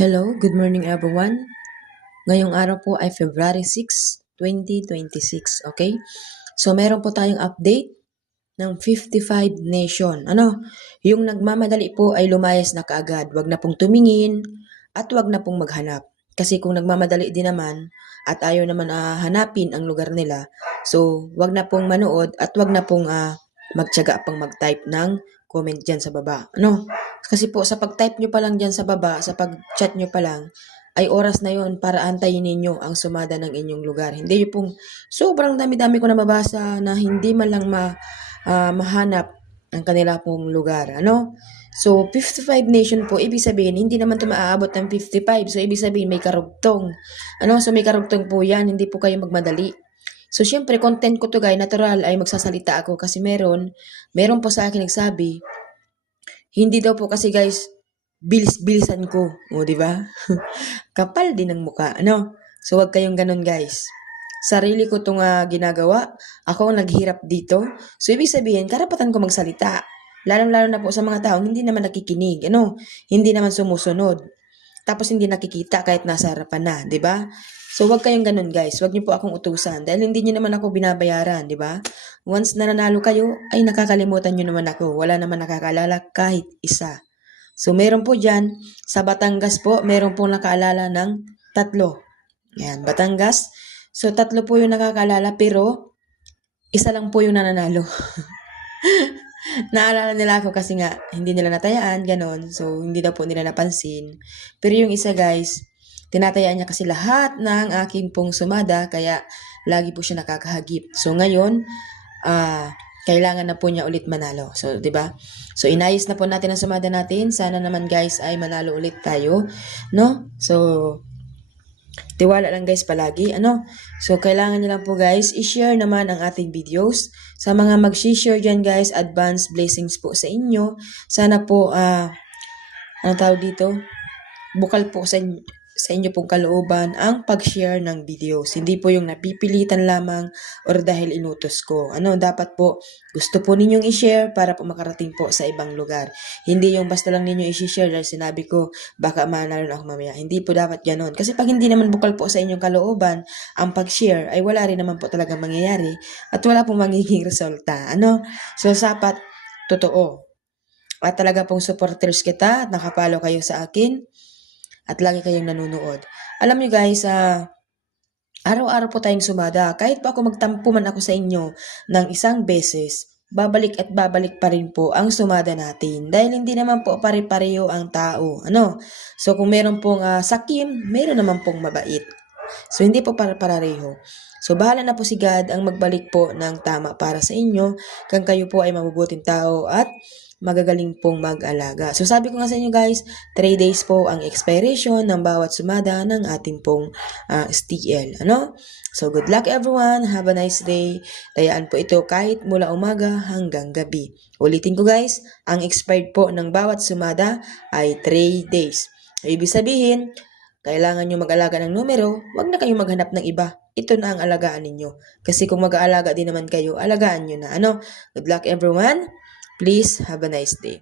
Hello, good morning everyone. Ngayong araw po ay February 6, 2026, okay? So meron po tayong update ng 55 nation. Yung nagmamadali po ay lumayas na kaagad. Wag na pong tumingin at wag na pong maghanap. Kasi kung nagmamadali din naman at ayaw naman hanapin ang lugar nila, so wag na pong manood at wag na pong magtiyaga pang mag-type ng comment dyan sa baba. Kasi po sa pag-type nyo pa lang dyan sa baba, sa pag-chat nyo pa lang, ay oras na yon para antayin ninyo ang sumada ng inyong lugar. Hindi yung pong sobrang dami-dami ko na mabasa na hindi man lang mahanap ang kanila pong lugar. So, 55 nation po, ibig sabihin, hindi naman ito maaabot ng 55. So, ibig sabihin, may karugtong. So, may karugtong po yan, hindi po kayo magmadali. So, syempre, content ko to guys, natural ay magsasalita ako kasi meron po sa akin nagsabi, hindi daw po kasi guys, bilis-bilisan ko. O, di ba? Kapal din ng muka. So, wag kayong ganun guys. Sarili ko itong ginagawa. Ako ang naghirap dito. So, ibig sabihin, karapatan ko magsalita. Lalong-lalo na po sa mga taong hindi naman nakikinig. Hindi naman sumusunod. Tapos hindi nakikita kahit nasa harapan na, di ba? So, wag kayong ganun guys. Wag niyo po akong utusan dahil hindi niyo naman ako binabayaran, di ba? Once na nanalo kayo, ay nakakalimutan niyo naman ako. Wala naman nakakaalala kahit isa. So, meron po dyan, sa Batangas po, meron po nakaalala ng 3. Yan, Batangas. So, 3 po yung nakakaalala pero isa lang po yung nananalo. Naalala nila ako kasi nga hindi nila natayaan, ganon. So, hindi daw po nila napansin. Pero yung isa guys, tinatayaan niya kasi lahat ng aking pong sumada kaya lagi po siya nakakahagip. So, ngayon, kailangan na po niya ulit manalo. So, 'di ba? So, inayos na po natin ang sumada natin. Sana naman guys ay manalo ulit tayo, no? So, tiwala lang guys palagi, So, kailangan niyo lang po guys i-share naman ang ating videos. Sa mga mag-share diyan guys, advance blessings po sa inyo. Sana po ano tawag dito? Bukal po sa inyo pong kalooban ang pag-share ng videos. Hindi po yung napipilitan lamang or dahil inutos ko. Dapat po gusto po ninyong i-share para po makarating po sa ibang lugar. Hindi yung basta lang ninyo i-share dahil sinabi ko baka manalo na ako mamaya. Hindi po dapat ganon. Kasi pag hindi naman bukal po sa inyong kalooban ang pag-share ay wala rin naman po talagang mangyayari at wala pong magiging resulta. So, dapat totoo. At talaga pong supporters kita at nakapalo kayo sa akin at lagi kayong nanonood. Alam niyo guys, araw-araw po tayong sumada. Kahit pa ako magtampo man ako sa inyo ng isang beses, babalik at babalik pa rin po ang sumada natin. Dahil hindi naman po pare-pareho ang tao. So kung meron pong sakim, meron naman pong mabait. So hindi po pare-pareho. So bahala na po si God ang magbalik po ng tama para sa inyo kung kayo po ay mabubuting tao at magagaling pong mag-alaga. So sabi ko nga sa inyo guys, 3 days po ang expiration ng bawat sumada ng ating pong STL. So good luck everyone. Have a nice day. Tayaan po ito kahit mula umaga hanggang gabi. Ulitin ko guys, ang expired po ng bawat sumada ay 3 days. Ibig sabihin, kailangan nyo mag-alaga ng numero, wag na kayong maghanap ng iba. Ito na ang alagaan ninyo. Kasi kung mag-aalaga din naman kayo, alagaan nyo na. Good luck everyone. Please have a nice day.